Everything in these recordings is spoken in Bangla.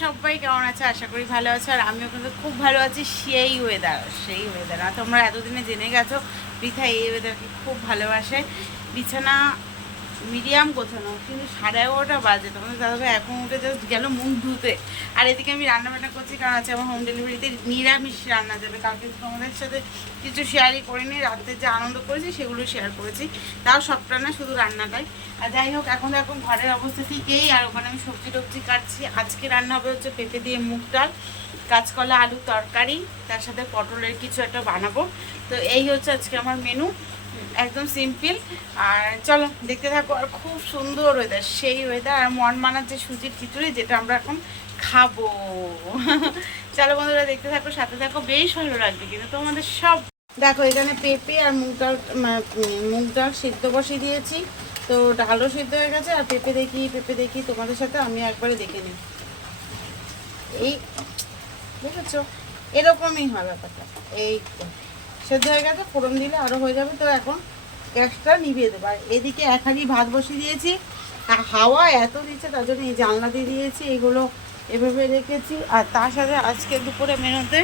সবাই কেমন আছে? আশা করি ভালো আছো। আর আমিও কিন্তু খুব ভালো আছি। সেই ওয়েদার সেই ওয়েদার আর তোমরা এতদিনে জেনে গেছো, বৃথা এই ওয়েদারকে খুব ভালোবাসে। বিছানা মিডিয়াম গোছানো, কিন্তু সাড়ে এগারোটা বাজে। তোমাদের দাদাভাই এখন উঠে জাস্ট গেল মুখ ধুতে। আর এদিকে আমি রান্না বান্না করছি, কারণ আছে আমার হোম ডেলিভারিতে নিরামিষ রান্না যাবে। কালকে তোমাদের সাথে কিছু শেয়ারই করিনি রাতে যে আনন্দ করেছি সেগুলো শেয়ার করেছি। তাও সবটা না, শুধু রান্নাটাই। আর যাই হোক, এখন এখন ঘরের অবস্থা ঠিকই। আর ওখানে আমি সবজি টবজি কাটছি। আজকে রান্না হবে হচ্ছে পেঁপে দিয়ে মুগ ডাল, কাঁচকলা আলু তরকারি। তার সাথে পটলের কিছু একটা বানাবো। তো এই হচ্ছে আজকে আমার মেনু একদম সিম্পল। আর চলো, দেখতে থাকো আর খুব সুন্দর ওয়েদার সেই ওয়েদার আর মন মানার যে সুজির খিচুড়ি যেটা আমরা এখন খাব। চলো বন্ধুরা, দেখতে থাকো, সাথে থাকো, বেশ ভালো লাগবে কিন্তু তোমাদের সব। দেখো, এখানে পেঁপে আর মুগ ডাল মুগ ডাল সিদ্ধ বসিয়ে দিয়েছি। তো ডালও সিদ্ধ হয়ে গেছে আর পেঁপে দেখি পেঁপে দেখি তোমাদের সাথে, আমি একবারে দেখে নিই। এই, দেখেছ? এরকমই হয় ব্যাপারটা। এই তো। সেদ্ধ হয়ে গেছে, ফোড়ন দিলে আরও হয়ে যাবে। তো এখন গ্যাসটা নিভিয়ে দেবো। আর এদিকে এক হাঁড়ি ভাত বসিয়ে দিয়েছি। আর হাওয়া এত দিচ্ছে, তার জন্য এই জানলা দিয়ে দিয়েছি, এগুলো এভাবে রেখেছি। আর তার সাথে আজকে দুপুরে মেনুতে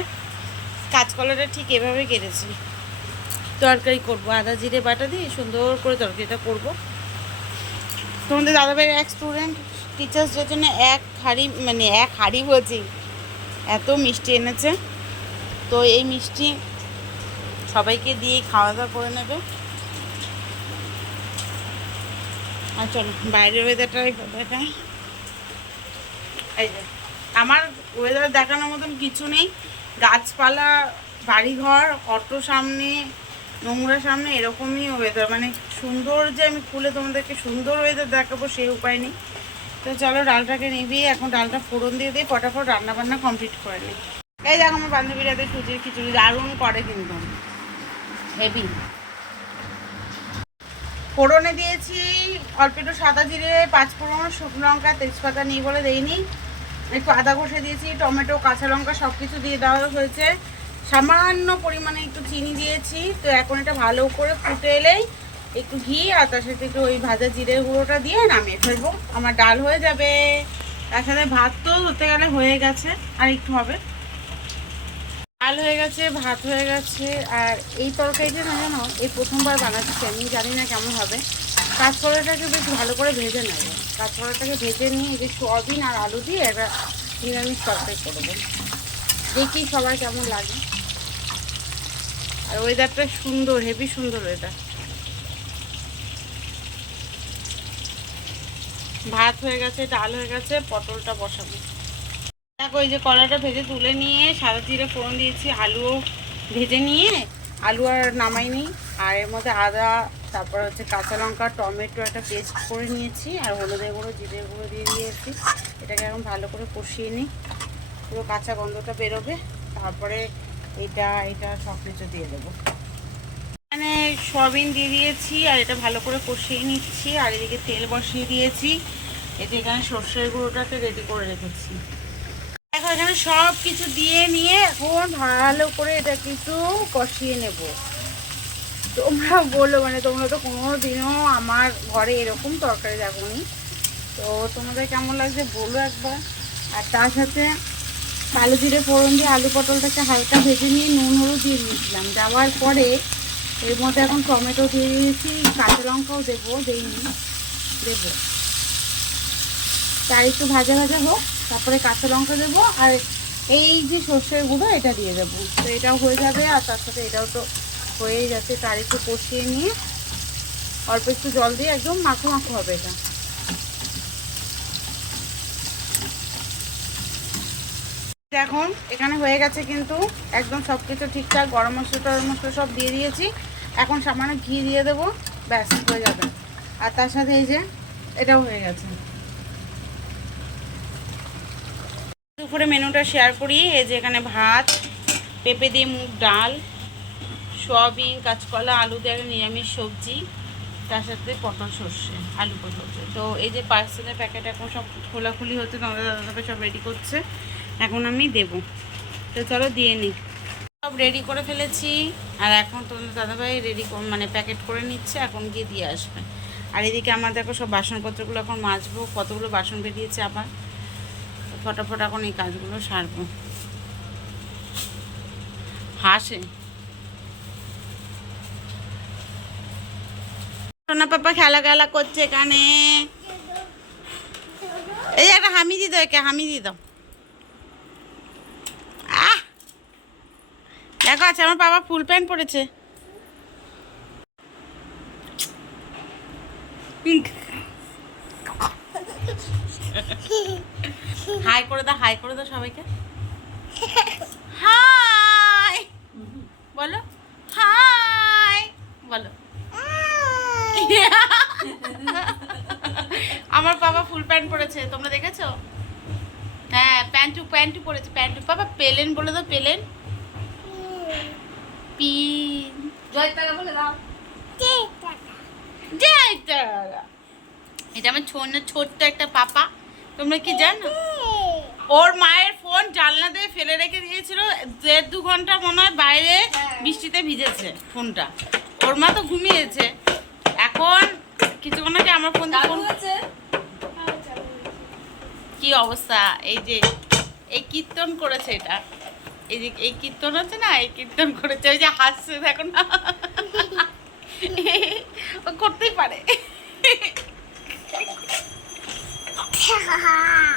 কাঁচকলাটা ঠিক এভাবে কেটেছি। তরকারি করব। আদা, জিরে, বাটা দিয়ে সুন্দর করে তরকারিটা করব। তোমাদের দাদাভাইয়ের এক স্টুডেন্ট টিচার্সদের জন্য এক হাঁড়ি মানে এক হাঁড়ি বলছি, এত মিষ্টি এনেছে। তো এই মিষ্টি সবাইকে দিয়ে খাওয়া দাওয়া করে নেবে। আর চলো, বাইরের ওয়েদারটাই দেখাই এই যে, আমার ওয়েদার দেখানোর মতন কিছু নেই। গাছপালা, বাড়িঘর, অটো সামনে, নোংরা সামনে, এরকমই ওয়েদার মানে সুন্দর যে আমি খুলে তোমাদেরকে সুন্দর ওয়েদার দেখাবো, সেই উপায় নেই। তো চলো, ডালটাকে নিবিয়ে এখন ডালটা ফোড়ন দিয়ে দিয়ে ফটাফট রান্না বান্না কমপ্লিট করে নিই এই দেখো, আমার বান্ধবীরা সুজির খিচুড়ি দারুণ করে কিন্তু। হেভি। ফোড়নে দিয়েছি অল্প একটু সাদা জিরে পাঁচ ফোড়ন শুকনো লঙ্কা, তেজপাতা নেই বলে দেইনি। একটু আদা ঘষে দিয়েছি, টমেটো, কাঁচা লঙ্কা সব কিছু দিয়ে দেওয়া হয়েছে। সামান্য পরিমাণে একটু চিনি দিয়েছি, তো এখন এটা ভালো করে ফুটে এলেই একটু ঘি আর তার সাথে একটু ওই ভাজা জিরে গুঁড়োটা দিয়ে নামিয়ে ফেলব। আমার ডাল হয়ে যাবে। তার সাথে ভাত তো ধরতে গেলে হয়ে গেছে, আর একটু হবে। ডাল হয়ে গেছে, ভাত হয়ে গেছে, আর এই তরকারিটা না জানো, এই প্রথমবার বানাচ্ছি, আমি জানি না কেমন হবে। কাঁচকলাটাকে বেশ ভালো করে ভেজে নেব। কাঁচকলাটাকে ভেজে নিয়ে যে সোয়াবিন আর আলু দিয়ে একটা নিরামিষ তরকারি করব। দেখি সবার কেমন লাগে। আর ওয়েদারটা সুন্দর হেভি সুন্দর ওয়েদার ভাত হয়ে গেছে, ডাল হয়ে গেছে, পটলটা বসাবো। দেখো এই যে কলাটা ভেজে তুলে নিয়ে সাদা জিরে ফোড়ন দিয়েছি, আলুও ভেজে নিয়ে, আলু আর নামাইনি আর এর মধ্যে আদা, তারপর হচ্ছে কাঁচা লঙ্কা, টমেটো একটা পেস্ট করে নিয়েছি, আর হলুদের গুঁড়ো জিরে গুঁড়ো দিয়ে দিয়েছি। এটাকে এখন ভালো করে কষিয়ে নিই পুরো কাঁচা গন্ধটা বেরোবে, তারপরে এটা এটা সব কিছু দিয়ে দেবো। এখানে সয়াবিন দিয়ে দিয়েছি, আর এটা ভালো করে কষিয়ে নিচ্ছি। আর এদিকে তেল বসিয়ে দিয়েছি। এতে এখানে সর্ষের গুঁড়োটাকে রেডি করে রেখেছি। দেখো এখানে সব কিছু দিয়ে নিয়ে এখন ভালো করে এটা কিছু কষিয়ে নেব। তোমরা বলো মানে তোমরা তো কোনো দিনও আমার ঘরে এরকম তরকারি দেখোনি। তো তোমাদের কেমন লাগছে বলো একবার। আর তার সাথে কালো জিরে ফোড়ন দিয়ে আলু পটলটাকে হালকা ভেজে নিয়ে নুন হলুদ দিয়ে দিয়েছিলাম। দেওয়ার পরে এর মধ্যে এখন টমেটো দিয়ে দিয়েছি, কাঁচা লঙ্কাও দেবো, দেইনি, দেবো। তার একটু ভাজা ভাজা হোক। তারপরে কাঁচা লঙ্কা দেবো আর এই যে সর্ষের গুঁড়ো, এটা দিয়ে দেবো। তো এটাও হয়ে যাবে আর তার সাথে এটাও তো হয়েই যাচ্ছে, তার একটু কষিয়ে নিয়ে অল্প একটু জল দিয়ে একদম মাখো মাখো হবে এটা। এখন এখানে হয়ে গেছে কিন্তু একদম সব কিছু ঠিকঠাক, গরম মশলা টরম মশলা সব দিয়ে দিয়েছি। এখন সামান্য ঘি দিয়ে দেবো, ব্যাস, হয়ে যাবে। আর তার সাথে এই যে, এটাও হয়ে গেছে। দুপুরে মেনুটা শেয়ার করি। এই যে এখানে ভাত, পেঁপে দিয়ে মুগ ডাল, সয়াবিন, কাঁচকলা, আলু দিয়ে একটা নিরামিষ সবজি, তার সাথে পটল সর্ষে, আলু পটল তো এই যে পার্সেলের প্যাকেট এখন সব খোলাখুলি হচ্ছে তোমাদের দাদাভাই সব রেডি করছে, এখন আমি দেব। তো চলো দিয়ে নিই সব রেডি করে ফেলেছি, আর এখন তোমাদের দাদাভাই রেডি মানে প্যাকেট করে নিচ্ছে, এখন গিয়ে দিয়ে আসবে। আর এদিকে আমার দেখো সব বাসনপত্রগুলো এখন মাজবো, কতগুলো বাসন বেরিয়েছে আবার। ফটাফট এখন এই কাজগুলো সারবো। হাসে। সোনা পাপা খেলা খেলা করছে এখানে। এই একটা হামি দি দাও একে হামি দি দাও। আহ! দেখো আছে আমার বাবা ফুল প্যান্ট পরেছে। হাই করে দাও হাই করে দাও সবাইকে। হাই! বলো হাই! বলো। আমার বাবা ফুল প্যান্ট পরেছে তোমরা দেখেছ? হ্যাঁ প্যান্টু প্যান্টু পরেছে প্যান্টু। বাবা পেলেন বলে দাও পেলেন। পিন। জয় টাকা বলে দাও। জয় তারা। এটা আমার ছোট ছোট্ট একটা পাপা। তোমরা কি জানো? ওর মায়ের ফোন জানলা দিয়ে ফেলে রেখে দিয়েছিল। দেড় দু ঘণ্টা মনে হয় বাইরে বৃষ্টিতে ভিজেছে ফোনটা ওর মা তো ঘুমিয়েছে। এখন কিছুক্ষণ আগে আমার ফোন কি অবস্থা? এই যে এই কীর্তন করেছে এটা। এই যে এই কীর্তন আছে না? এই কীর্তন করেছে। ওই যে হাসছে দেখো না। ও করতেই পারে। 哈哈哈